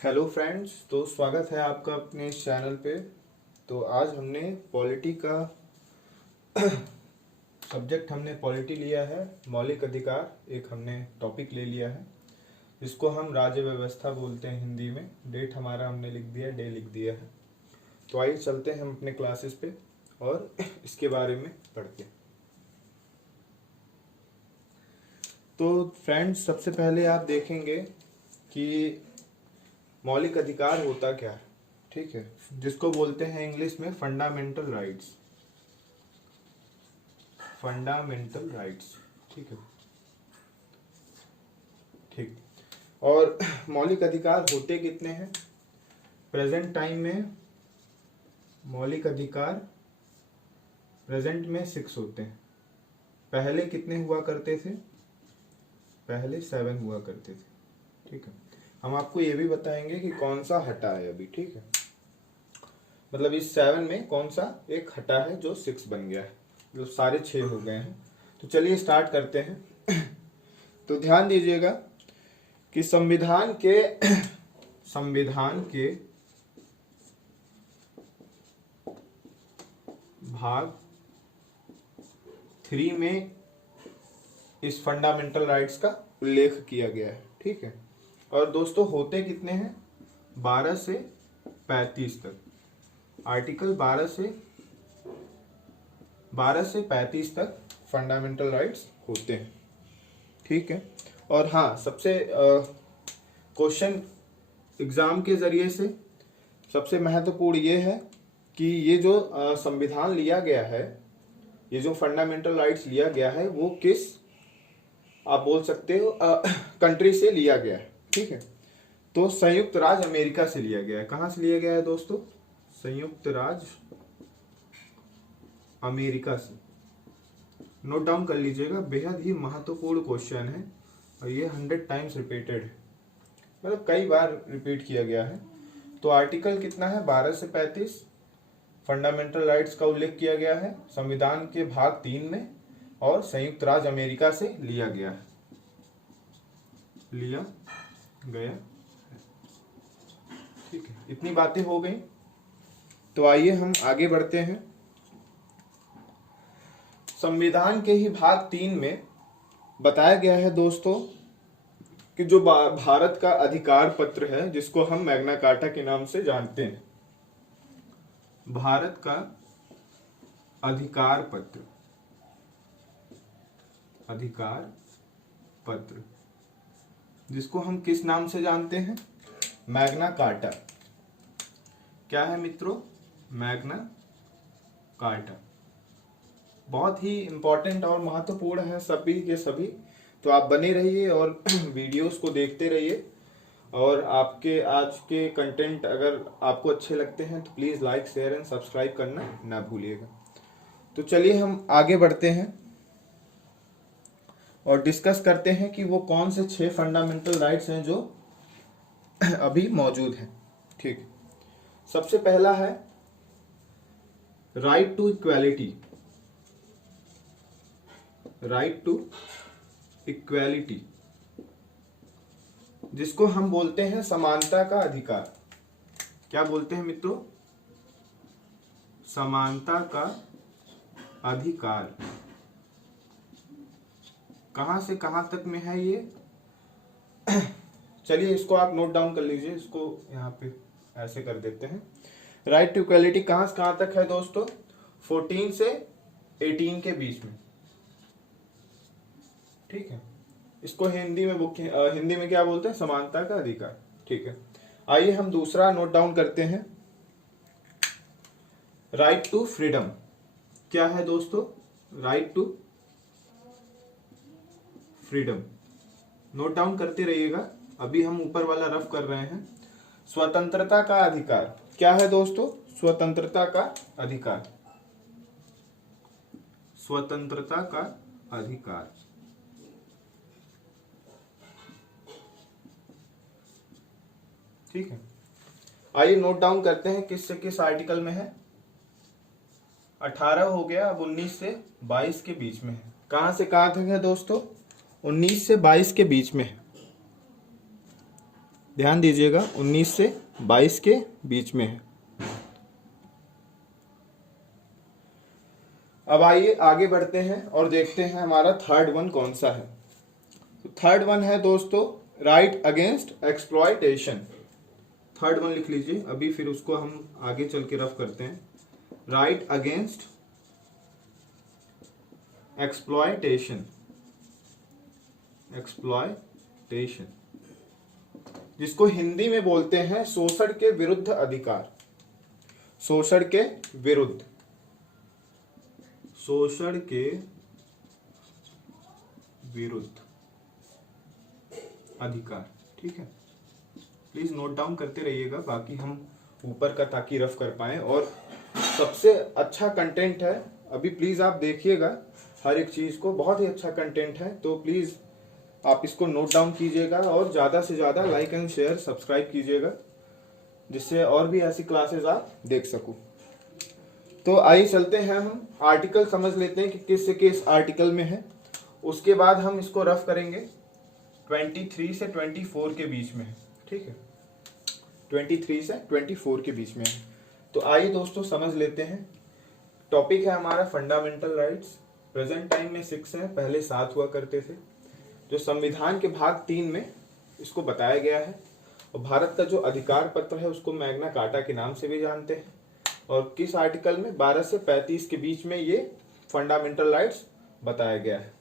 Hello friends, तो स्वागत है आपका अपने इस चैनल पे। तो आज हमने पॉलिटी का सब्जेक्ट हमने पॉलिटी लिया है। मौलिक अधिकार एक हमने टॉपिक ले लिया है, जिसको हम राज्य व्यवस्था बोलते हैं हिंदी में। डेट हमारा हमने लिख दिया, डे लिख दिया है। तो आइए चलते हैं हम अपने क्लासेस पे और इसके बारे में पढ़ते हैं। तो फ्रेंड्स, सबसे पहले आप देखेंगे कि मौलिक अधिकार होता क्या है। ठीक है, जिसको बोलते हैं इंग्लिश में फंडामेंटल राइट्स। फंडामेंटल राइट्स, ठीक है। ठीक। और मौलिक अधिकार होते कितने हैं? प्रेजेंट टाइम में मौलिक अधिकार प्रेजेंट में 6 होते हैं। पहले कितने हुआ करते थे? पहले 7 हुआ करते थे। ठीक है, हम आपको ये भी बताएंगे कि कौन सा हटा है अभी। ठीक है, मतलब इस 7 में कौन सा एक हटा है जो 6 बन गया है, जो सारे 6 हो गए हैं। तो चलिए स्टार्ट करते हैं। तो ध्यान दीजिएगा कि संविधान के भाग 3 में इस फंडामेंटल राइट्स का उल्लेख किया गया है। ठीक है, और दोस्तों होते कितने हैं? 12 से 35 तक। आर्टिकल 12 से 35 तक फंडामेंटल राइट्स होते हैं। ठीक है, और हाँ, सबसे क्वेश्चन एग्जाम के जरिए से सबसे महत्वपूर्ण ये है कि ये जो संविधान लिया गया है, ये जो फंडामेंटल राइट्स लिया गया है, वो किस, आप बोल सकते हो, कंट्री से लिया गया है। ठीक है, तो संयुक्त राज्य अमेरिका से लिया गया है। कहां से लिया गया है दोस्तों? संयुक्त राज्य अमेरिका से। नोट डाउन कर लीजिएगा, बेहद ही महत्वपूर्ण क्वेश्चन है और ये 100 टाइम्स रिपीटेड है, मतलब कई बार रिपीट किया गया है। तो आर्टिकल कितना है? 12 से 35 फंडामेंटल राइट्स का उल्लेख किया गया है संविधान के भाग 3 में, और संयुक्त राज्य अमेरिका से लिया गया है, लिया गया। ठीक है, इतनी बातें हो गई। तो आइए हम आगे बढ़ते हैं। संविधान के ही भाग 3 में बताया गया है दोस्तों कि जो भारत का अधिकार पत्र है, जिसको हम मैग्ना कार्टा के नाम से जानते हैं, भारत का अधिकार पत्र, अधिकार पत्र, जिसको हम किस नाम से जानते हैं? Magna carta. क्या है मित्रों? Magna carta. बहुत ही इंपॉर्टेंट और महत्वपूर्ण है सभी के सभी। तो आप बने रहिए और वीडियोस को देखते रहिए, और आपके आज के कंटेंट अगर आपको अच्छे लगते हैं तो please like, share and subscribe करना ना भूलिएगा। तो चलिए हम आगे बढ़ते हैं और डिस्कस करते हैं कि वो कौन से 6 फंडामेंटल राइट्स हैं जो अभी मौजूद हैं। ठीक, सबसे पहला है right to equality. Right to equality, जिसको हम बोलते हैं समानता का अधिकार। क्या बोलते हैं मित्रों? समानता का अधिकार। कहां से कहां तक में है ये? चलिए इसको आप नोट डाउन कर लीजिए, इसको यहाँ पे ऐसे कर देते हैं। राइट टू इक्वालिटी कहां से कहां तक है दोस्तों? 14 से 18 के बीच में। ठीक है, इसको हिंदी में क्या बोलते हैं? समानता का अधिकार। ठीक है, आइए हम दूसरा नोट डाउन करते हैं। Right to freedom. क्या है दोस्तों? Right to freedom. Note down करते रहिएगा, अभी हम ऊपर वाला रफ कर रहे हैं। स्वतंत्रता का अधिकार। क्या है दोस्तों? स्वतंत्रता का अधिकार। स्वतंत्रता का अधिकार। ठीक है, आइए नोट डाउन करते हैं किस से किस आर्टिकल में है। 18 हो गया, अब 19 से 22 के बीच में है। कहां से कहां तक है दोस्तों? 19 से 22 के बीच में है। ध्यान दीजिएगा 19 से 22 के बीच में है। अब आइए आगे बढ़ते हैं और देखते हैं हमारा थर्ड वन कौन सा है। थर्ड वन है दोस्तों right against exploitation. Third one लिख लीजिए अभी, फिर उसको हम आगे चल के रफ करते हैं। राइट अगेंस्ट एक्सप्लॉयटेशन, एक्सप्लॉयटेशन जिसको हिंदी में बोलते हैं शोषण के विरुद्ध अधिकार। शोषण के विरुद्ध, शोषण के विरुद्ध अधिकार। ठीक है, प्लीज नोट डाउन करते रहिएगा, बाकी हम ऊपर का ताकि रफ कर पाए। और सबसे अच्छा कंटेंट है अभी, प्लीज आप देखिएगा हर एक चीज को, बहुत ही अच्छा कंटेंट है, तो प्लीज आप इसको नोट डाउन कीजिएगा और ज्यादा से ज्यादा लाइक एंड शेयर सब्सक्राइब कीजिएगा, जिससे और भी ऐसी क्लासेस आप देख सको। तो आइए चलते हैं, हम आर्टिकल समझ लेते हैं कि किस से किस आर्टिकल में है, उसके बाद हम इसको रफ करेंगे। 23 से 24 के बीच में है। ठीक है, 23 से 24 के बीच में है। तो आइए दोस्तों समझ लेते हैं। टॉपिक है हमारा फंडामेंटल राइट्स। प्रेजेंट टाइम में 6 हैं, पहले 7 हुआ करते थे, जो संविधान के भाग 3 में इसको बताया गया है। और भारत का जो अधिकार पत्र है उसको मैग्ना कार्टा के नाम से भी जानते हैं। और किस आर्टिकल में 12 से 35 के बीच में ये फंडामेंटल राइट्स बताया गया है।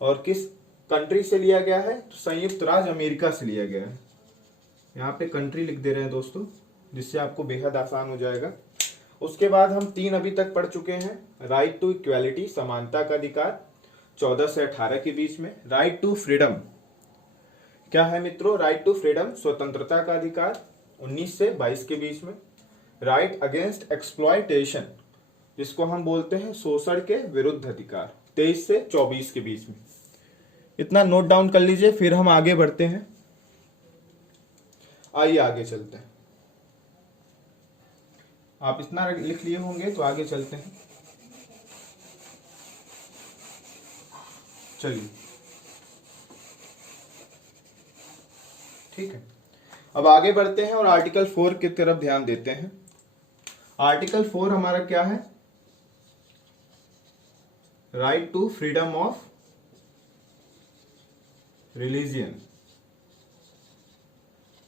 और किस कंट्री से लिया गया है, तो संयुक्त राज्य अमेरिका से लिया गया है। यहाँ पे कंट्री लिख दे रहे हैं दोस्तों, जिससे आपको बेहद आसान हो जाएगा। उसके बाद हम 3 अभी तक पढ़ चुके हैं। राइट टू इक्वालिटी, समानता का अधिकार, 14 से 18 के बीच में। राइट टू फ्रीडम क्या है मित्रों? राइट टू फ्रीडम, स्वतंत्रता का अधिकार, 19 से 22 के बीच में। राइट अगेंस्ट एक्सप्लॉयटेशन, जिसको हम बोलते हैं शोषण के विरुद्ध अधिकार, 23 से 24 के बीच में। इतना नोट डाउन कर लीजिए, फिर हम आगे बढ़ते हैं। आइए आगे चलते हैं। आप इतना लिख लिए होंगे तो आगे चलते हैं। चलिए, ठीक है, अब आगे बढ़ते हैं और आर्टिकल 4 की तरफ ध्यान देते हैं। आर्टिकल 4 हमारा क्या है? Right to freedom of religion.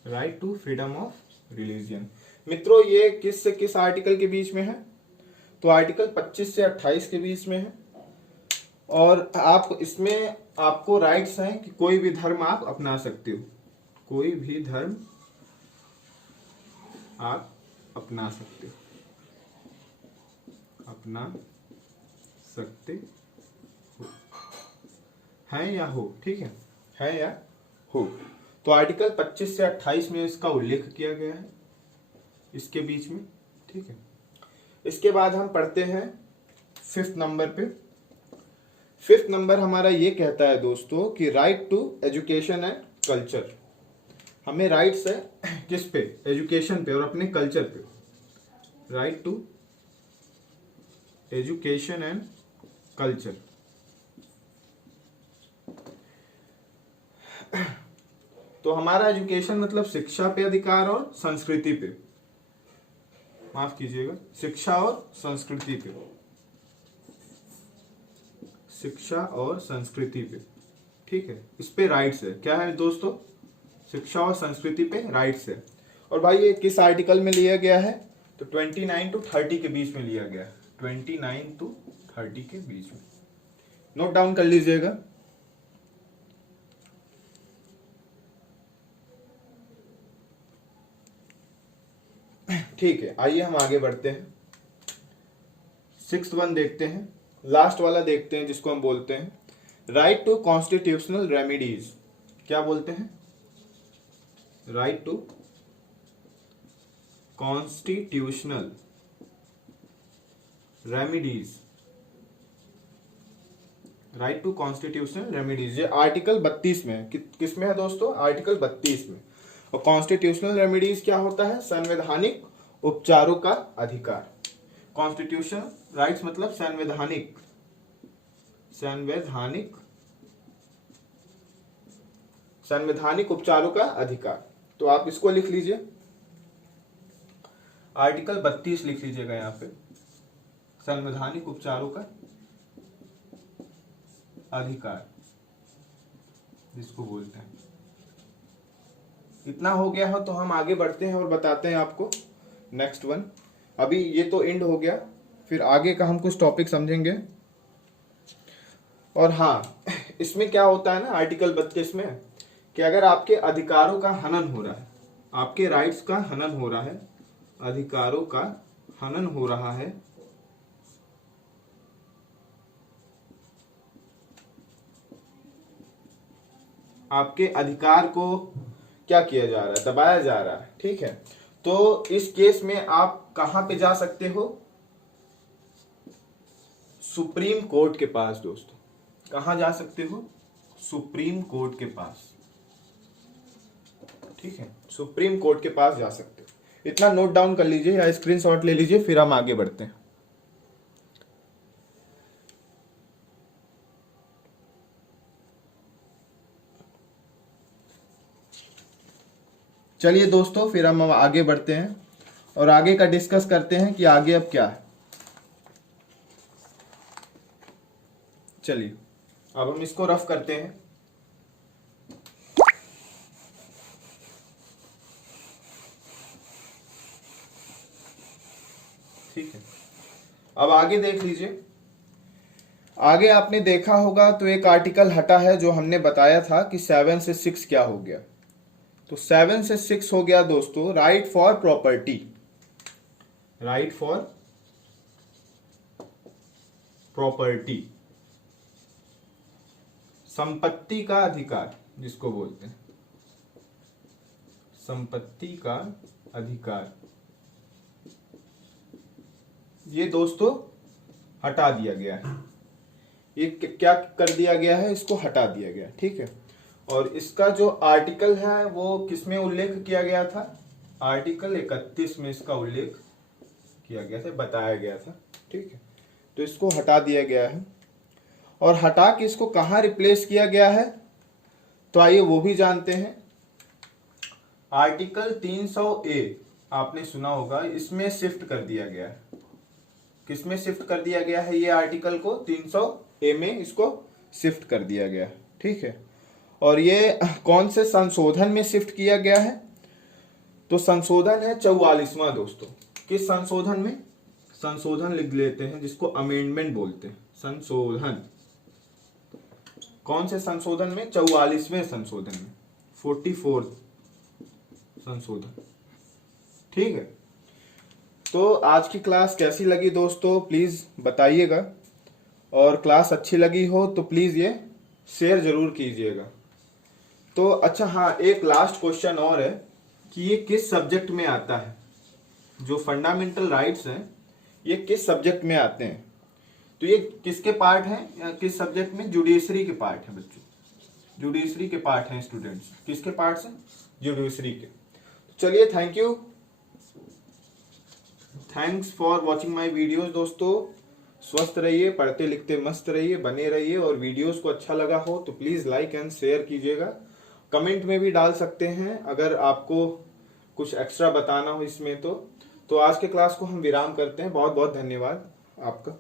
Right to freedom of religion. मित्रों ये किस से किस आर्टिकल के बीच में है? तो आर्टिकल 25 से 28 के बीच में है। और आप इसमें आपको राइट्स हैं कि कोई भी धर्म आप अपना सकते हो, कोई भी धर्म आप अपना सकते हो, अपना सकते हो, है या हो। ठीक है या हो। तो आर्टिकल 25 से 28 में इसका उल्लेख किया गया है, इसके बीच में। ठीक है, इसके बाद हम पढ़ते हैं 5th नंबर पे। 5th नंबर हमारा ये कहता है दोस्तों कि right to education and culture. हमें राइट्स है किस पे? एजुकेशन पे और अपने कल्चर पे। Right to education and culture. तो हमारा एजुकेशन मतलब शिक्षा पे अधिकार और संस्कृति पे, माफ कीजिएगा, शिक्षा और संस्कृति पे, शिक्षा और संस्कृति पे। ठीक है, इस पे राइट्स है। क्या है दोस्तों? शिक्षा और संस्कृति पे राइट्स है। और भाई ये किस आर्टिकल में लिया गया है? तो 29 to 30 के बीच में लिया गया है। 29 to 30 के बीच में नोट डाउन कर लीजिएगा। ठीक है, आइए हम आगे बढ़ते हैं। 6th वन देखते हैं, लास्ट वाला देखते हैं, जिसको हम बोलते हैं राइट टू कॉन्स्टिट्यूशनल रेमेडीज। क्या बोलते हैं? Right to constitutional remedies. Right to constitutional remedies, ये आर्टिकल 32 में है। किस में है दोस्तों? आर्टिकल 32 में। और कॉन्स्टिट्यूशनल रेमेडीज क्या होता है? संवैधानिक उपचारों का अधिकार। कॉन्स्टिट्यूशन राइट्स मतलब संवैधानिक, संवैधानिक उपचारों का अधिकार। तो आप इसको लिख लीजिए, आर्टिकल 32 लिख लीजिएगा यहाँ पे, संवैधानिक उपचारों का अधिकार जिसको बोलते हैं। इतना हो गया हो तो हम आगे बढ़ते हैं और बताते हैं आपको नेक्स्ट वन। अभी ये तो एंड हो गया, फिर आगे का हम कुछ टॉपिक समझेंगे। और हाँ, इसमें क्या होता है ना आर्टिकल 32 में, कि अगर आपके अधिकारों का हनन हो रहा है, आपके राइट्स का हनन हो रहा है, अधिकारों का हनन हो रहा है, आपके अधिकार को क्या किया जा रहा है, दबाया जा रहा है, ठीक है। तो इस केस में आप कहां पे जा सकते हो, सुप्रीम कोर्ट के पास दोस्तों। कहां जा सकते हो, सुप्रीम कोर्ट के पास, ठीक है, सुप्रीम कोर्ट के पास जा सकते हो। इतना नोट डाउन कर लीजिए या स्क्रीनशॉट ले लीजिए, फिर हम आगे बढ़ते हैं। चलिए दोस्तों, फिर हम आगे बढ़ते हैं और आगे का डिस्कस करते हैं कि आगे अब क्या है। चलिए अब हम इसको रफ करते हैं। ठीक है, अब आगे देख लीजिए। आगे आपने देखा होगा तो एक आर्टिकल हटा है जो हमने बताया था कि 7 से 6 क्या हो गया। तो 7 से 6 हो गया दोस्तों right for property, right for property, संपत्ति का अधिकार जिसको बोलते हैं, संपत्ति का अधिकार, ये दोस्तों हटा दिया गया है। ये क्या कर दिया गया है, इसको हटा दिया गया, ठीक है। और इसका जो आर्टिकल है वो किसमें उल्लेख किया गया था, आर्टिकल 31 में इसका उल्लेख किया गया था, बताया गया था, ठीक है। तो इसको हटा दिया गया है और हटा के इसको कहां रिप्लेस किया गया है, तो आइए वो भी जानते हैं। आर्टिकल 300A आपने सुना होगा, इसमें शिफ्ट कर दिया गया है। किसमें शिफ्ट कर दिया गया है, ये आर्टिकल को 300A में इसको शिफ्ट कर दिया गया है, ठीक है। और ये कौन से संशोधन में शिफ्ट किया गया है, तो संशोधन है 44वां दोस्तों। किस संशोधन में, संशोधन लिख लेते हैं जिसको अमेंडमेंट बोलते हैं, संशोधन। कौन से संशोधन में, 44वें संशोधन में, 44th संशोधन, ठीक है। तो आज की क्लास कैसी लगी दोस्तों प्लीज बताइएगा, और क्लास अच्छी लगी हो तो प्लीज ये शेयर जरूर कीजिएगा। तो अच्छा हाँ, एक लास्ट क्वेश्चन और है कि ये किस सब्जेक्ट में आता है, जो फंडामेंटल राइट्स हैं ये किस सब्जेक्ट में आते हैं, तो ये किसके पार्ट हैं, किस सब्जेक्ट में, जुडिशरी के पार्ट है बच्चों, जुडिशरी के पार्ट हैं स्टूडेंट्स। किसके पार्ट हैं, जुडिशरी के। तो चलिए, thank you, thanks for watching my videos दोस्तों। स्वस्थ रहिए, पढ़ते लिखते मस्त रहिए, बने रहिए, और वीडियोस को अच्छा लगा हो तो प्लीज लाइक एंड शेयर कीजिएगा। कमेंट में भी डाल सकते हैं अगर आपको कुछ एक्स्ट्रा बताना हो इसमें। तो आज के क्लास को हम विराम करते हैं। बहुत बहुत धन्यवाद आपका।